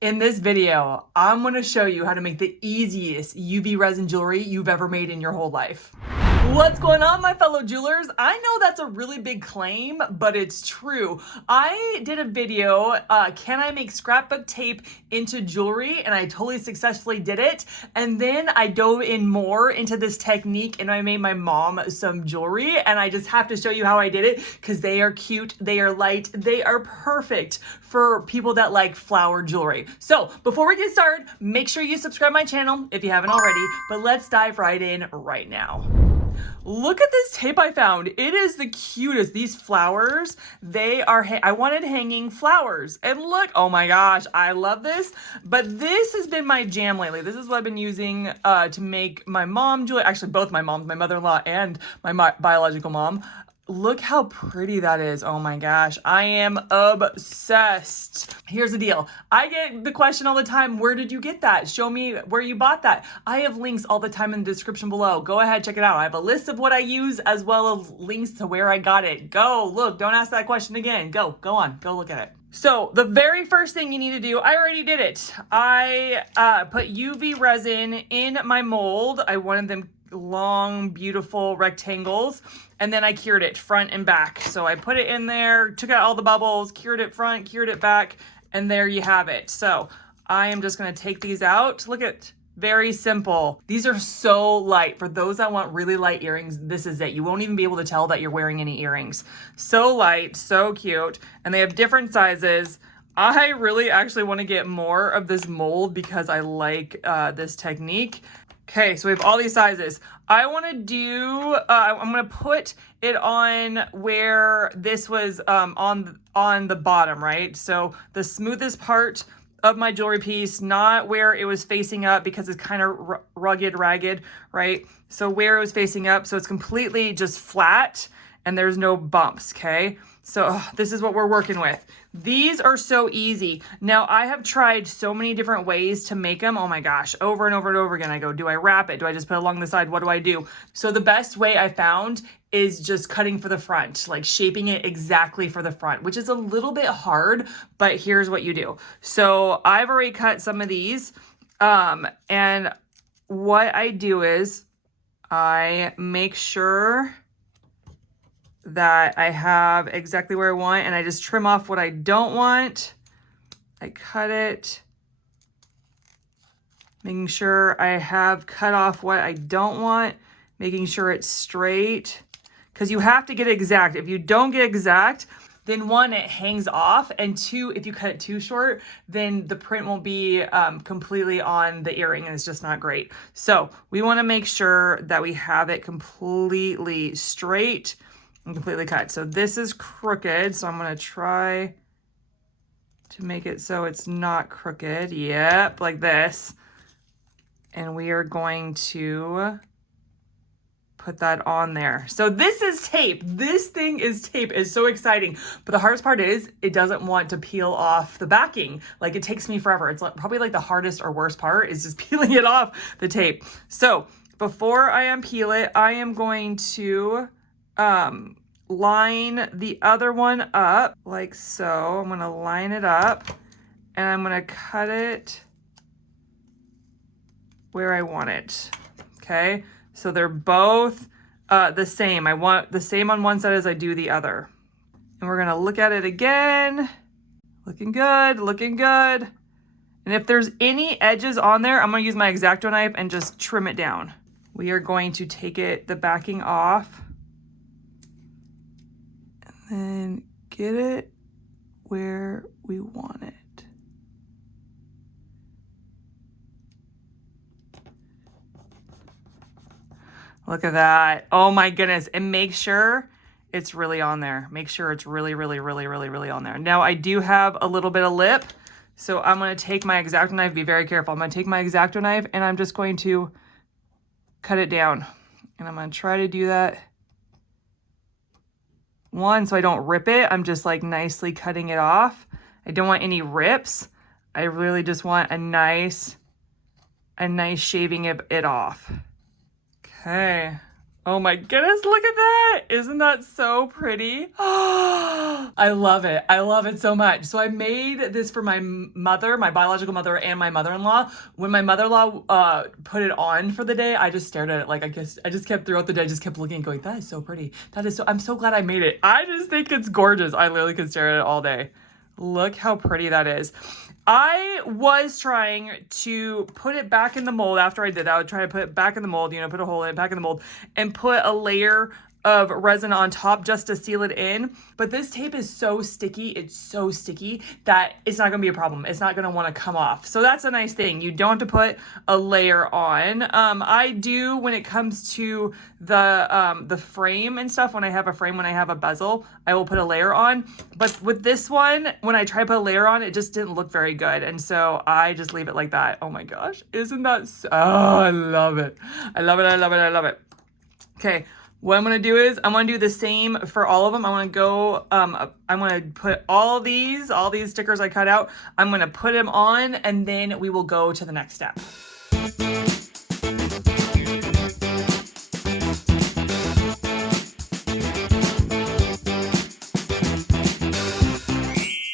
In this video, I'm going to show you how to make the easiest UV resin jewelry you've ever made in your whole life. What's going on, my fellow jewelers? I know that's a really big claim, but it's true. I did a video, can I make scrapbook tape into jewelry? And I totally successfully did it. And then I dove in more into this technique and I made my mom some jewelry. And I just have to show you how I did it because they are cute, they are light, they are perfect for people that like flower jewelry. So before we get started, make sure you subscribe my channel if you haven't already, but let's dive right in right now. Look at this tape I found. It is the cutest. These flowers, they are, I wanted hanging flowers. And look, oh my gosh, I love this. But this has been my jam lately. This is what I've been using to make my mom jewelry. Actually, both my moms, my mother-in-law and my biological mom. Look how pretty that is. Oh my gosh, I am obsessed. Here's the deal. I get the question all the time, where did you get that? Show me where you bought that. I have links all the time in the description below. Go ahead, check it out. I have a list of what I use as well as links to where I got it. Go, look, don't ask that question again. Go on, go look at it. So the very first thing you need to do, I already did it. I put UV resin in my mold. I wanted them long, beautiful rectangles. And then I cured it front and back. So I put it in there, took out all the bubbles, cured it front, cured it back, and there you have it. So I am just gonna take these out. Look at, very simple. These are so light. For those that want really light earrings, this is it. You won't even be able to tell that you're wearing any earrings. So light, so cute. And they have different sizes. I really actually wanna get more of this mold because I like this technique. Okay, so we have all these sizes. I want to do, I'm going to put it on where this was on the bottom, right? So the smoothest part of my jewelry piece, not where it was facing up because it's kind of rugged, ragged, right? So where it was facing up, so it's completely just flat and there's no bumps, okay? So this is what we're working with. These are so easy. Now I have tried so many different ways to make them. Oh my gosh, over and over and over again. I go, do I wrap it? Do I just put it along the side? What do I do? So the best way I found is just cutting for the front, like shaping it exactly for the front, which is a little bit hard, but here's what you do. So I've already cut some of these. And what I do is I make sure that I have exactly where I want, and I just trim off what I don't want. I cut it, making sure I have cut off what I don't want, making sure it's straight, because you have to get exact. If you don't get exact, then one, it hangs off, and two, if you cut it too short, then the print won't be completely on the earring, and it's just not great. So we want to make sure that we have it completely straight and completely cut. So this is crooked, so I'm going to try to make it so it's not crooked. Yep, like this. And we are going to put that on there. So this is tape. This thing is tape. It's so exciting. But the hardest part is it doesn't want to peel off the backing. Like, it takes me forever. It's probably like the hardest or worst part is just peeling it off the tape. So before I unpeel it, I am going to line the other one up like so. I'm going to line it up and I'm going to cut it where I want it. Okay, so they're both the same. I want the same on one side as I do the other. And we're going to look at it again. Looking good, looking good. And if there's any edges on there, I'm going to use my X-Acto knife and just trim it down. We are going to take the backing off. And get it where we want it. Look at that. Oh my goodness. And make sure it's really on there. Make sure it's really, really, really, really, really on there. Now I do have a little bit of lip. So I'm going to take my X-Acto knife. Be very careful. I'm going to take my X-Acto knife and I'm just going to cut it down. And I'm going to try to do that. One, so I don't rip it. I'm just like nicely cutting it off. I don't want any rips. I really just want a nice shaving of it off. Okay. Oh my goodness, look at that. Isn't that so pretty? I love it. I love it so much. So I made this for my mother, my biological mother, and my mother-in-law. When my mother-in-law put it on for the day, I just stared at it. Like, I guess I just kept throughout the day, I just kept looking and going, that is so pretty. That is so, I'm so glad I made it. I just think it's gorgeous. I literally could stare at it all day. Look how pretty that is. I was trying to put it back in the mold. After I did that, I would try to put it back in the mold, you know, put a hole in it, back in the mold, and put a layer of resin on top just to seal it in. But this tape is so sticky, it's so sticky that it's not gonna be a problem. It's not gonna wanna come off. So that's a nice thing. You don't have to put a layer on. I do when it comes to the frame and stuff. When I have a frame, when I have a bezel, I will put a layer on. But with this one, when I try to put a layer on, it just didn't look very good. And so I just leave it like that. Oh my gosh, isn't that so, oh, I love it. I love it, I love it, I love it. Okay. What I'm gonna do is I'm gonna do the same for all of them. I'm gonna go, I'm gonna put all these stickers I cut out, I'm gonna put them on, and then we will go to the next step.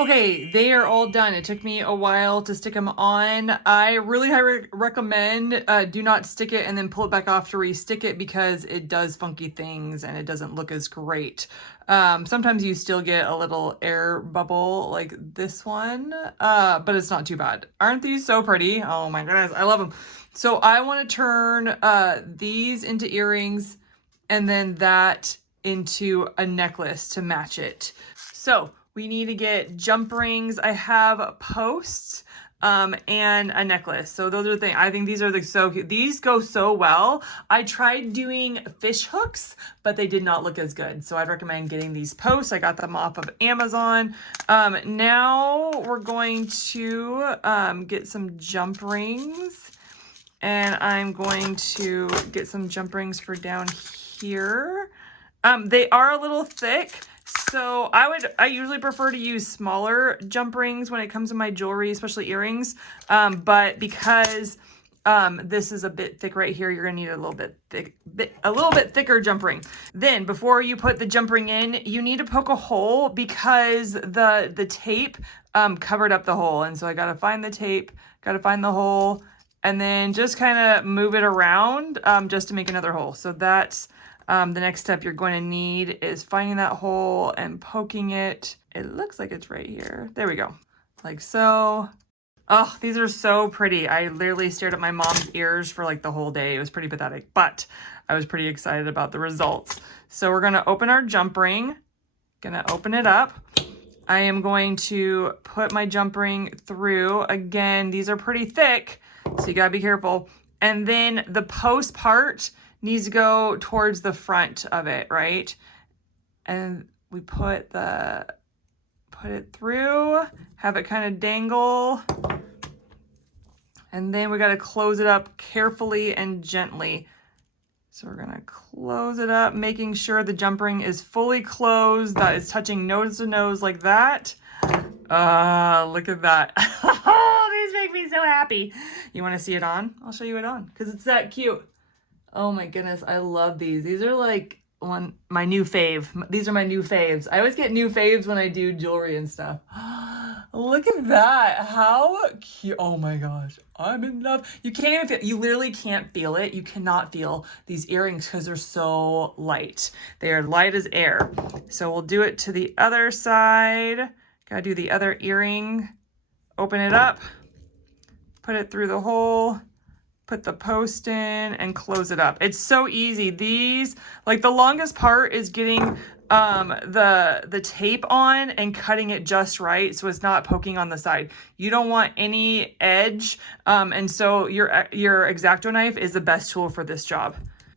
Okay, they are all done. It took me a while to stick them on. I really recommend do not stick it and then pull it back off to re-stick it, because it does funky things and it doesn't look as great. Sometimes you still get a little air bubble like this one, but it's not too bad. Aren't these so pretty? Oh my goodness, I love them. So I want to turn these into earrings and then that into a necklace to match it. So we need to get jump rings. I have posts and a necklace. So those are the things. I think these are so cute. These go so well. I tried doing fish hooks, but they did not look as good. So I'd recommend getting these posts. I got them off of Amazon. Now we're going to get some jump rings. And I'm going to get some jump rings for down here. They are a little thick. So I usually prefer to use smaller jump rings when it comes to my jewelry, especially earrings. But because this is a bit thick right here, you're gonna need a little bit thicker jump ring. Then before you put the jump ring in, you need to poke a hole because the tape covered up the hole. And so I gotta find the tape, gotta find the hole, and then just kind of move it around just to make another hole. So that's the next step you're going to need is finding that hole and poking it. It looks like it's right here. There we go. Like so. Oh, these are so pretty. I literally stared at my mom's ears for like the whole day. It was pretty pathetic, but I was pretty excited about the results. So we're going to open our jump ring. Gonna open it up. I am going to put my jump ring through. Again, these are pretty thick, so you gotta be careful. And then the post part needs to go towards the front of it, right? And we put it through, have it kind of dangle. And then we got to close it up carefully and gently. So we're going to close it up, making sure the jump ring is fully closed, that it's touching nose to nose like that. Look at that. These make me so happy. You want to see it on? I'll show you it on because it's that cute. Oh my goodness, I love these. These are like my new fave. These are my new faves. I always get new faves when I do jewelry and stuff. Look at that. How cute. Oh my gosh, I'm in love. You can't even feel, you literally can't feel it. You cannot feel these earrings because they're so light. They are light as air. So we'll do it to the other side. Gotta do the other earring. Open it up, put it through the hole, put the post in and close it up. It's so easy. These, like the longest part is getting the tape on and cutting it just right so it's not poking on the side. You don't want any edge, and so your X-Acto knife is the best tool for this job.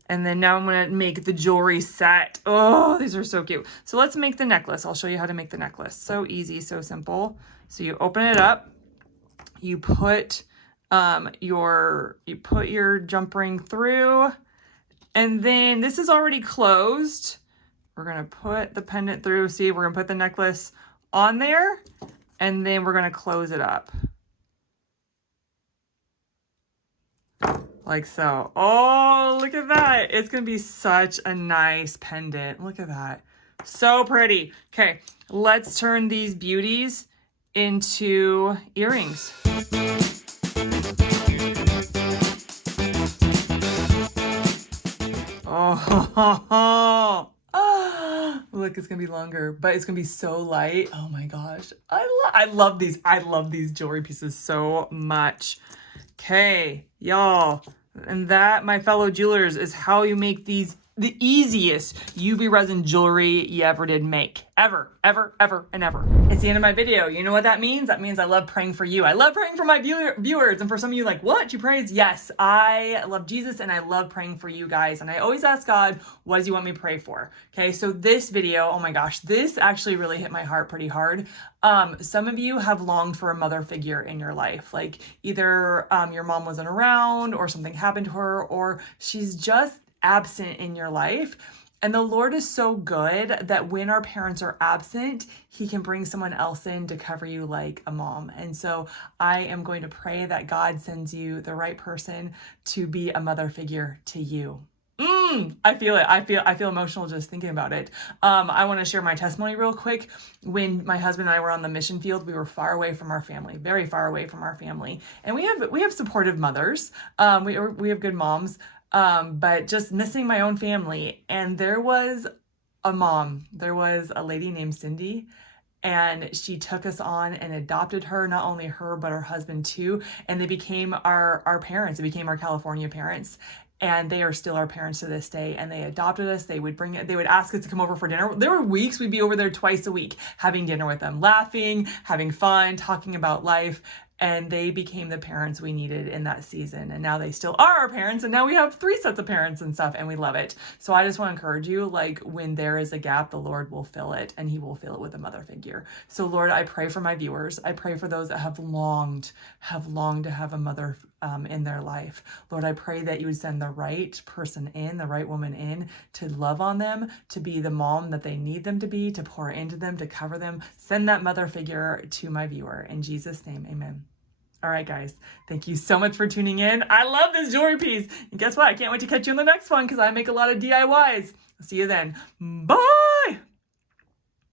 And then now I'm gonna make the jewelry set. Oh, these are so cute. So let's make the necklace. I'll show you how to make the necklace. So easy, so simple. So you open it up, you put your jump ring through, and then this is already closed. We're gonna put the pendant through. See, we're gonna put the necklace on there, and then we're gonna close it up. like so. Oh, look at that. It's gonna be such a nice pendant. Look at that. So pretty. Okay, let's turn these beauties into earrings. Oh, look, it's gonna be longer, but it's gonna be so light. Oh my gosh. I love these. I love these jewelry pieces so much. Okay, y'all. And that, my fellow jewelers, is how you make these the easiest UV resin jewelry you ever did make. Ever, ever, ever, and ever. It's the end of my video. You know what that means? That means I love praying for you. I love praying for my viewers. And for some of you like, what? You praise? Yes, I love Jesus and I love praying for you guys. And I always ask God, what does he want me to pray for? Okay, so this video, oh my gosh, this actually really hit my heart pretty hard. Some of you have longed for a mother figure in your life. Like either your mom wasn't around or something happened to her or she's just absent in your life. And the Lord is so good that when our parents are absent, he can bring someone else in to cover you like a mom. And so I am going to pray that God sends you the right person to be a mother figure to you. I feel it. I feel emotional just thinking about it. I want to share my testimony real quick. When my husband and I were on the mission field, we were far away from our family, very far away from our family. And we have supportive mothers. We have good moms. But just missing my own family. And there was a lady named Cindy, and she took us on and adopted her, not only her, but her husband too. And they became our parents. They became our California parents. And they are still our parents to this day. And they adopted us. They would ask us to come over for dinner. There were weeks we'd be over there twice a week, having dinner with them, laughing, having fun, talking about life. And they became the parents we needed in that season. And now they still are our parents. And now we have 3 sets of parents and stuff, and we love it. So I just want to encourage you, like when there is a gap, the Lord will fill it, and he will fill it with a mother figure. So Lord, I pray for my viewers. I pray for those that have longed to have a mother in their life. Lord, I pray that you would send the right person in, the right woman in to love on them, to be the mom that they need them to be, to pour into them, to cover them. Send that mother figure to my viewer. In Jesus' name, amen. All right, guys, thank you so much for tuning in. I love this jewelry piece. And guess what? I can't wait to catch you in the next one because I make a lot of DIYs. See you then. Bye.